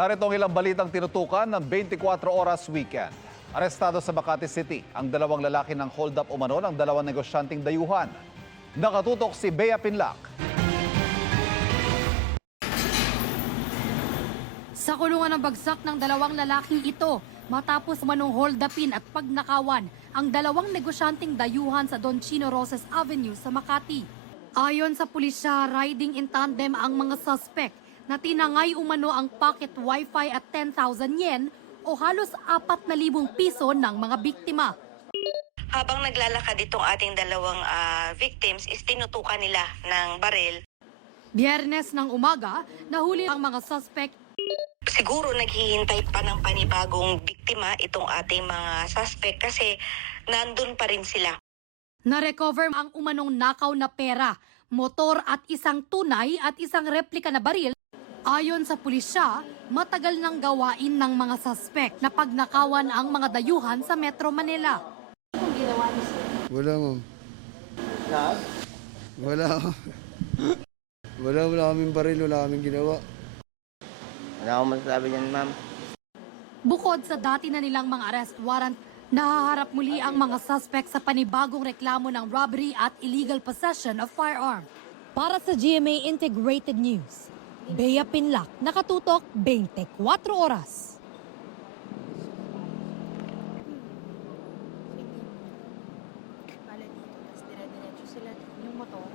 Narito ang ilang balitang tinutukan ng 24 Oras Weekend. Arestado sa Makati City ang dalawang lalaki ng hold-up umano ng dalawang negosyanteng dayuhan. Nakatutok si Bea Pinlac. Sa kulungan ng bagsak ng dalawang lalaking ito matapos umanong hold-upin at pagnakawan ang dalawang negosyanteng dayuhan sa Don Chino Roses Avenue sa Makati. Ayon sa pulisya, riding in tandem ang mga suspect na tinangay umano ang pocket wifi at 10,000 yen o halos 4,000 piso ng mga biktima. Habang naglalakad itong ating dalawang victims, is tinutukan nila ng baril. Biyernes ng umaga, nahuli ang mga suspect. Siguro naghihintay pa ng panibagong biktima itong ating mga suspect kasi nandun pa rin sila. Na-recover ang umanong nakaw na pera, motor at isang tunay at isang replika na baril. Ayon sa pulisya, matagal nang gawain ng mga suspect na pagnakawan ang mga dayuhan sa Metro Manila. Wala, ma'am. Wala. Wala kaming baril, wala kaming ginawa. Wala akong masasabi niyan, ma'am. Bukod sa dati na nilang mga arrest warrant, nahaharap muli ang mga suspect sa panibagong reklamo ng robbery at illegal possession of firearm. Para sa GMA Integrated News, Bea Pinlac, nakatutok 24 oras. Pala dito, tapos dire-diretso sila yung motor.